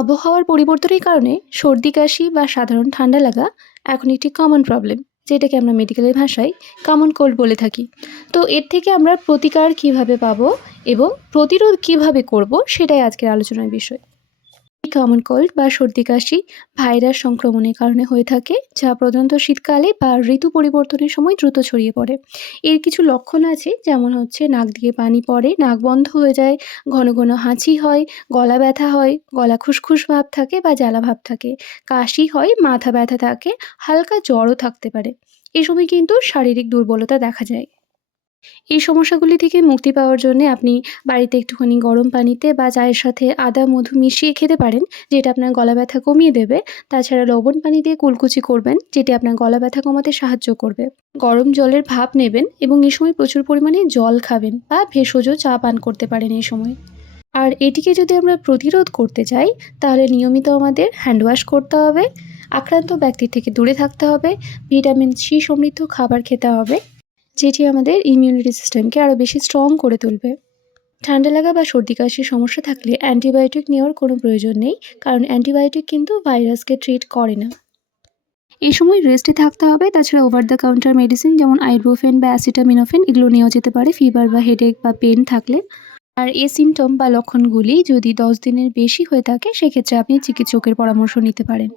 আবহাওয়ার পরিবর্তনের কারণে সর্দি কাশি বা সাধারণ ঠান্ডা লাগা এখন একটি কমন প্রবলেম, যেটাকে আমরা মেডিকেলের ভাষায় কমন কোল্ড বলে থাকি। তো এর থেকে আমরা প্রতিকার কিভাবে পাবো এবং প্রতিরোধ কিভাবে করব, সেটাই আজকের আলোচনার বিষয়। কমন কোল্ড বা সর্দি কাশি ভাইরাস সংক্রমণের কারণে হয়ে থাকে, যা প্রধানত শীতকালে বা ঋতু পরিবর্তনের সময় দ্রুত ছড়িয়ে পড়ে। এর কিছু লক্ষণ আছে, যেমন হচ্ছে নাক দিয়ে পানি পড়ে, নাক বন্ধ হয়ে যায়, ঘন ঘন হাঁচি হয়, গলা ব্যথা হয়, গলা খুসখুস ভাব থাকে বা জ্বালা ভাব থাকে, কাশি হয়, মাথা ব্যথা থাকে, হালকা জ্বরও থাকতে পারে। এই সময় কিন্তু শারীরিক দুর্বলতা দেখা যায়। এই সমস্যাগুলি থেকে মুক্তি পাওয়ার জন্যে আপনি বাড়িতে একটুখানি গরম পানিতে বা চায়ের সাথে আদা, মধু মিশিয়ে খেতে পারেন, যেটা আপনার গলা ব্যথা কমিয়ে দেবে। তাছাড়া লবণ পানি দিয়ে কুলকুচি করবেন, যেটি আপনার গলা ব্যথা কমাতে সাহায্য করবে। গরম জলের ভাপ নেবেন এবং এই সময় প্রচুর পরিমাণে জল খাবেন বা ভেষজ চা পান করতে পারেন এই সময়। আর এটিকে যদি আমরা প্রতিরোধ করতে চাই, তাহলে নিয়মিত আমাদের হ্যান্ড ওয়াশ করতে হবে, আক্রান্ত ব্যক্তির থেকে দূরে থাকতে হবে, ভিটামিন সি সমৃদ্ধ খাবার খেতে হবে, যেটি আমাদের ইমিউনিটি সিস্টেমকে আরও বেশি স্ট্রং করে তুলবে। ঠান্ডা লাগা বা সর্দি কাশির সমস্যা থাকলে অ্যান্টিবায়োটিক নেওয়ার কোনো প্রয়োজন নেই, কারণ অ্যান্টিবায়োটিক কিন্তু ভাইরাসকে ট্রিট করে না। এই সময় রেস্টে থাকতে হবে। তাছাড়া ওভার দ্য কাউন্টার মেডিসিন যেমন আইব্রোফেন বা অ্যাসিটামিনোফেন এগুলো নেওয়া যেতে পারে ফিভার বা হেডেক বা পেন থাকলে। আর এই সিমটম বা লক্ষণগুলি যদি 10 দিনের বেশি হয়ে থাকে, সেক্ষেত্রে আপনি চিকিৎসকের পরামর্শ নিতে পারেন।